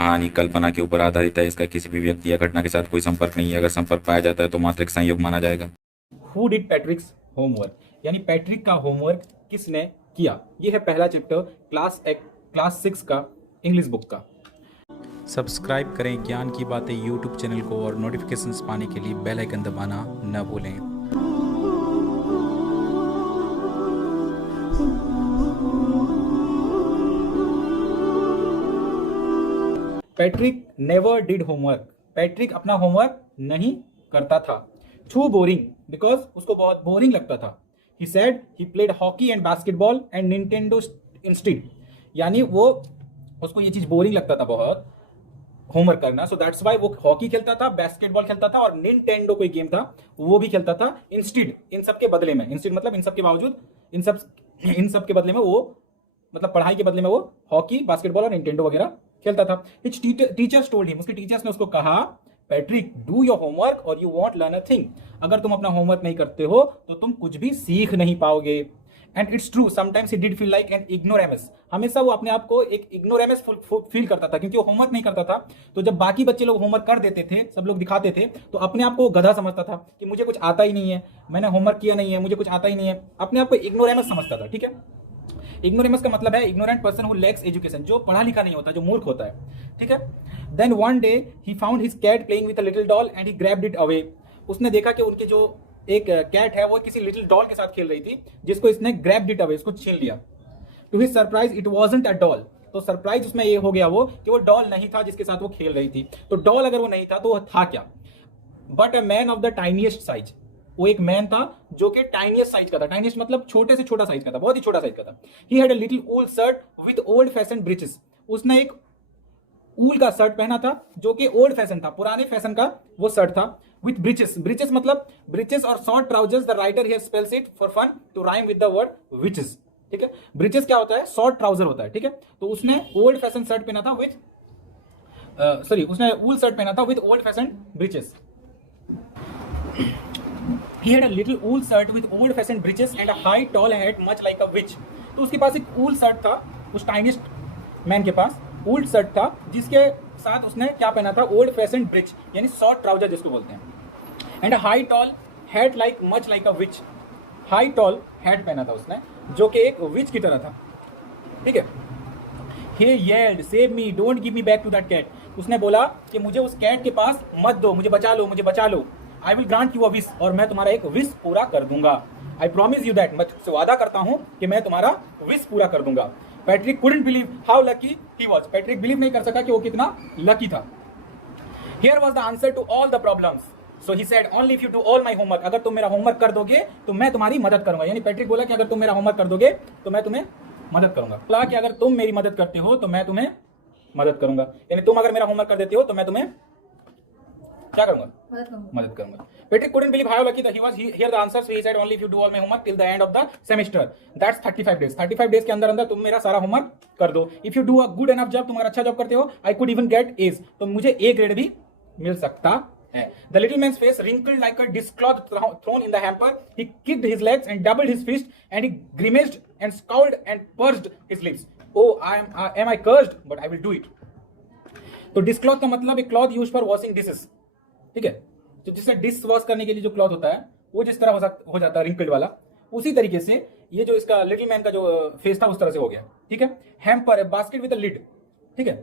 कहानी कल्पना के ऊपर आधारित है। इसका किसी भी व्यक्ति या घटना के साथ कोई संपर्क नहीं है। अगर संपर्क पाया जाता है तो मात्र एक संयोग माना जाएगा। हु डिड पैट्रिक्स होमवर्क, यानी पैट्रिक का होमवर्क किसने किया। ये है पहला चैप्टर क्लास 6 का इंग्लिश बुक का। सब्सक्राइब करें ज्ञान की बातें यूट्यूब चैनल को और नोटिफिकेशंस पाने के लिए बेल आइकन दबाना न भूलें। Patrick never did homework, Patrick अपना होमवर्क नहीं करता था। टू बोरिंग, बिकॉज उसको बहुत बोरिंग लगता था। He said he played hockey and basketball and Nintendo instead, यानी वो उसको ये चीज बोरिंग लगता था बहुत होमवर्क करना। सो दैट्स वाई वो हॉकी खेलता था, बास्केटबॉल खेलता था और निंटेंडो कोई गेम था वो भी खेलता था। इंस्टीड, इन सब के बदले में, इंस्टीड मतलब इन सब के बावजूद, इन सब के बदले में वो, मतलब पढ़ाई के बदले में वो हॉकी, बास्केटबॉल और निंटेंडो वगैरह खेलता था। हिज टीचर्स टोल्ड हिम, उसके टीचर्स ने उसको कहा, पैट्रिक डू योर होमवर्क और you want learn a thing, अगर तुम अपना होमवर्क नहीं करते हो तो तुम कुछ भी सीख नहीं पाओगे। And it's true, sometimes he did feel like an ignoramus, हमेशा वो अपने आप को एक इग्नोरेमस फील करता था, क्योंकि वो होमवर्क नहीं करता था। तो जब बाकी बच्चे लोग होमवर्क कर देते थे, सब लोग दिखाते थे, तो अपने आप को गधा समझता था कि मुझे कुछ आता ही नहीं है, मैंने होमवर्क किया नहीं है, मुझे कुछ आता ही नहीं है, अपने आप को इग्नोरेमस समझता था। ठीक है, इग्नोरेमस का मतलब है ignorant person who lakhs education, जो पढ़ा लिखा नहीं होता, जो मूर्ख होता है। ठीक है, then one day he found his cat playing with a little doll and he grabbed it away, उसने देखा कि उनके जो एक कैट है वो किसी लिटिल डॉल के साथ खेल रही थी, जिसको इसने ग्रैब्ड इट अवे, इसको छीन लिया। To his surprise it wasn't a doll, तो सरप्राइज उसमें ये हो गया वो कि वो डॉल नहीं था जिसके साथ वो खेल रही थी। तो डॉल अगर वो नहीं था तो वो था क्या, but a man of the tiniest size, वो एक मैन था जो कि टाइनीएस्ट साइज का था। टाइनीएस्ट मतलब छोटे से छोटा साइज का था, बहुत ही छोटा साइज का था। He had a little wool shirt with old fashion breaches, उसने एक ऊल का शर्ट पहना था जो कि ओल्ड फैशन था, पुराने फैशन का वो शर्ट था। विथ ब्रीचेस, ब्रीचेस मतलब ब्रीचेस और short trousers, the writer here spells it for fun to rhyme with the word witches. ठीक है, ब्रीचेस क्या होता है, शॉर्ट ट्राउजर होता है। ठीक है, तो उसने ओल्ड फैशन शर्ट पहना था विथ उसने वूल शर्ट पहना था with old fashion breaches. He had a little wool shirt with old fashioned breeches and a high tall hat much like a witch, तो उसके पास एक वूल शर्ट था, उस टाइनिस्ट मैन के पास वूल शर्ट था जिसके साथ उसने क्या पहना था, ओल्ड फैशन ब्रिच यानी शॉर्ट ट्राउजर जिसको बोलते हैं, and high tall hat like much like a witch, high tall hat पहना था उसने जो कि एक विच की तरह था। ठीक है, he yelled save me don't give me back to that cat, उसने बोला कि मुझे उस कैट के पास मत दो, मुझे बचा लो, मुझे बचा लो। I will grant you a wish, और मैं तुम्हारा एक विश पूरा कर दूंगा। आई प्रॉमिस यू दैट, मैं तुमसे वादा करता हूं कि मैं तुम्हारा विश पूरा कर दूंगा। Patrick couldn't believe how lucky he was, Patrick believe नहीं कर सका कि वो कितना लकी था। Here was the answer to all the problems, so he said only if you do all my homework, अगर तुम मेरा होमवर्क कर दोगे तो मैं तुम्हारी मदद करूंगा। यानी पैट्रिक बोला कि अगर तुम मेरा होमवर्क कर दोगे तो मैं तुम्हें मदद करूंगा। बोला कि अगर तुम मेरी मदद करते हो तो मैं तुम्हें मदद करूंगा, यानी तुम अगर मेरा होमवर्क कर देते हो तो मैं तुम्हें क्या करूंगा, मदद करूंगा। Patrick couldn't believe how lucky that he was. Here the answer, so he said only if you do all my homework till the end of the semester. That's 35 days. 35 days के अंदर अंदर तुम मेरा सारा होमवर्क कर दो। If you do a good enough job, तुम अगर अच्छा जॉब करते हो, I could even get A's, तो मुझे A ग्रेड भी मिल सकता है। The little man's face wrinkled like a dishcloth thrown in the hamper. He kicked his legs and doubled his fist, and he grimaced and scowled and pursed his lips. Oh, am I cursed? But I will do it. तो डिस्क्लॉथ का मतलब एक cloth use for washing dishes. ठीक है, तो जिससे dish wash करने के लिए जो क्लॉथ होता है वो जिस तरह हो जाता है रिंकल्ड वाला, उसी तरीके से ये जो इसका लिटिल मैन का जो फेस था उस तरह से हो गया। ठीक है, hamper, basket with a lid. ठीक है,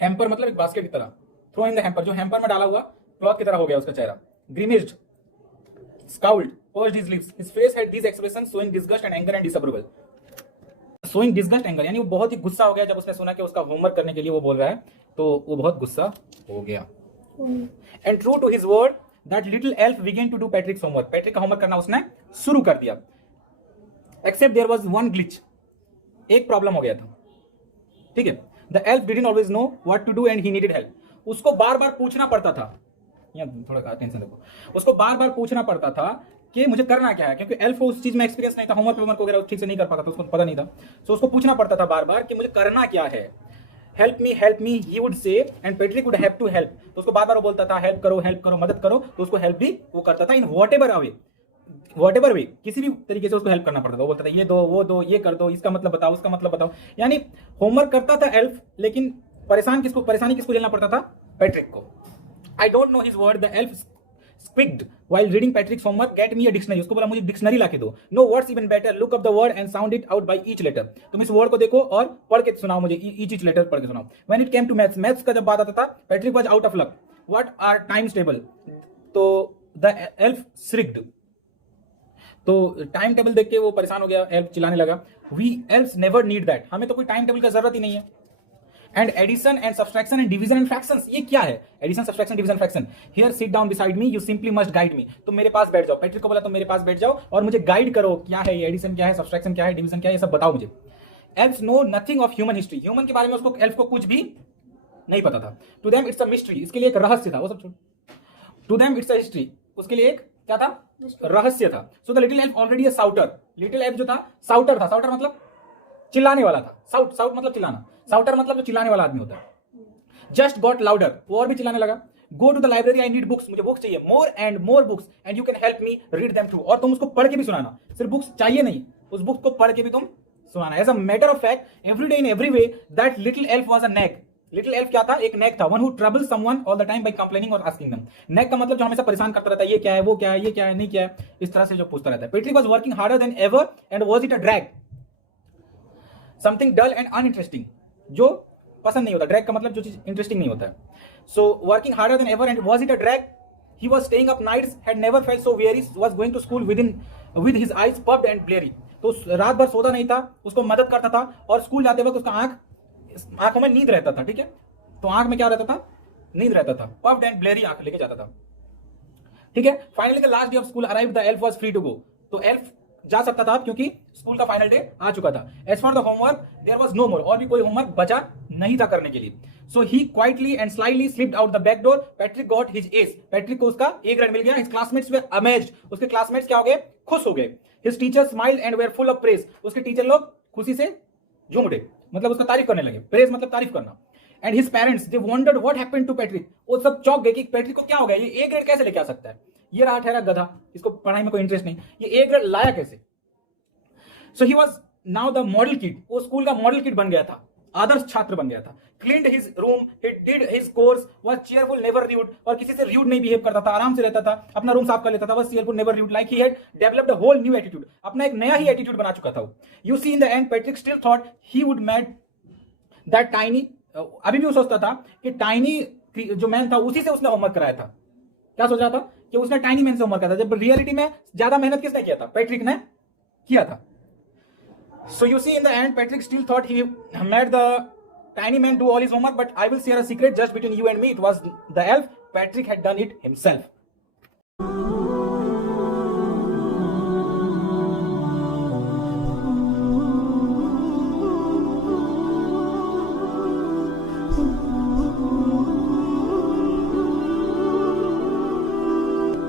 हैम्पर मतलब एक बास्केट की तरह, थ्रो इन द हैम्पर, जो हैम्पर में डाला हुआ क्लॉथ की तरह हो गया उसका चेहरा। Grimaced, scowled, pursed his lips, his face had these expressions showing disgust and anger and disapproval. Showing disgust anger यानी वो बहुत ही गुस्सा हो गया जब उसने सुना कि उसका होमवर्क करने के लिए वो बोल रहा है, तो वो बहुत गुस्सा हो गया। And true to his word that little elf began to do Patrick's homework, Patrick का होमवर्क करना उसने शुरू कर दिया। Except there was one glitch, एक प्रॉब्लम हो गया था। ठीक है, the elf didn't always know what to do and he needed help, उसको बार बार पूछना पड़ता था, यहाँ थोड़ा अटेंशन देखो, उसको बार बार पूछना पड़ता था कि मुझे करना क्या है, क्योंकि एल्फ को उस चीज में एक्सपीरियंस नहीं था, होमवर्क वगैरह ठीक से नहीं कर पाता था, उसको पता नहीं था। सो उसको पूछना पड़ता था बार बार कि मुझे करना क्या है। Help me he would say, and Patrick would have to help, तो उसको बार बार वो बोलता था हेल्प करो मदद करो, तो उसको हेल्प भी वो करता था इन व्हाटएवर वे, किसी भी तरीके से उसको हेल्प करना पड़ता था। वो बोलता था ये दो वो दो, ये कर दो, इसका मतलब बताओ, उसका मतलब बताओ। यानी होमवर्क करता था एल्फ, लेकिन परेशानी किसको झेलना पड़ता था? पैट्रिक को. I don't know his word. The elf squeaked while reading Patrick's homework. Get me a dictionary. उसको बोला मुझे डिक्शनरी ला के दो. No words even better. Look up the word and sound it out by each letter. तुम इस word को देखो और पढ़ के सुनाओ मुझे. each letter पढ़ के सुनाओ. When it came to maths का जब बात आता था, Patrick was out of luck. What are times table? तो the elf shrieked. तो टाइम टेबल देख के वो परेशान हो गया. एल्फ चिल्लाने लगा. We elves never need that. हमें तो कोई टाइम टेबल का जरूरत ही नहीं है. And addition and subtraction and division and fractions, ये क्या है? Addition, subtraction, division, fraction. Here sit down beside me, you simply must guide me. तुम मेरे पास बैठ जाओ. पैट्रिक को बोला तुम मेरे पास बैठ जाओ और मुझे गाइड करो. क्या है ये एडिशन, क्या है सब्सट्रैक्शन, क्या है डिवीजन, क्या है, ये सब बताओ मुझे. Elves know nothing of human history. Human के बारे में उसको एल्फ को कुछ भी नहीं पता था. To them it's a mystery. इसके लिए एक रहस्य था. वो सब छोड़. To them it's a history. उसके लिए एक क्या था? रहस्य था. So the little elf already a shouter. Little elf जो था साउटर था. साउटर मतलब चिल्लाने वाला था. साउट मतलब चिल्लाना. साउटर मतलब जो चिल्लाने वाला आदमी होता है. Just got louder. वो और भी चिल्लाने लगा. Go to the library, I need books. मुझे बुक्स चाहिए. More and more books and you can help me read them through. और तुम उसको पढ़ के भी सुनाना. सिर्फ बुक्स चाहिए नहीं, उस बुक को पढ़ के भी तुम सुनाना. As a matter of fact, every day in every way that little elf was a nag. Little elf क्या था? एक नैग था. One who trouble someone all the time by complaining और आस्किंग देम. नैग का मतलब जो हमेशा परेशान करता रहता है. ये क्या है, वो क्या है, ये क्या है, नहीं क्या है, इस तरह से जो पूछता रहता है. Patrick was working harder than ever and was it a drag. Something dull and uninteresting, जो पसंद नहीं होता. ड्रैग का मतलब जो चीज इंटरेस्टिंग नहीं होता है. So working harder than ever and was it a drag? He was staying up nights, had never felt so weary, was going to school with his eyes puffed and bleary. तो रात भर सोता नहीं था, उसको मदद करता था और स्कूल जाते वक्त उसका आंखों में नींद रहता था. ठीक है, तो आंख में क्या रहता था? नींद रहता था. puffed and bleary आंख लेके जाता था. ठीक है. Finally the last day of school arrived. The elf was free to go. तो एल्फ जा सकता था क्योंकि स्कूल का फाइनल डे आ चुका था. As for the homework there was no more. और भी कोई होमवर्क बचा नहीं था करने के लिए. So he quietly and slightly slipped out the back door. Patrick got his A's. Patrick को उसका ए ग्रेड मिल गया. His classmates were amazed. उसके क्लासमेट्स क्या हो गए? खुश हो गए. His teacher smiled and were full of praise. उसके टीचर लोग खुशी से झूम उठे, मतलब उसका तारीफ करने लगे. प्रेज मतलब तारीफ करना. And his parents they wondered what happened to Patrick. वो सब चौंक गए कि पैट्रिक को क्या हो गया, ये ए ग्रेड कैसे लेके आ सकता है? ये रहा ठहरा गधा, इसको पढ़ाई में कोई इंटरेस्ट नहीं, ये ए ग्रेड लाया कैसे? So he was now the model kid. वो स्कूल का मॉडल किड बन गया था, आदर्श छात्र बन गया था. Cleaned his room, he did his chores, was cheerful never rude. और किसी से र्यूड नहीं बिहेव करता था, आराम से रहता था, अपना रूम साफ कर लेता था. Was cheerful never rude, like he had developed a whole new attitude. अपना एक नया ही एटीट्यूड बना चुका था. You see in the end Patrick still thought he would made that tiny. अभी भी वो सोचता था कि टाइनी जो मैन था उसी से उसने होमवर्क कराया था. क्या सोच रहा था? कि उसने टाइनी मैन से होमवर्क कराया था, जब रियलिटी में ज्यादा मेहनत किसने किया था? पैट्रिक ने किया था. So you see in the end Patrick still thought he made the tiny man do all his homework, but I will share a secret just between you and me. It was the elf. Patrick had done it himself.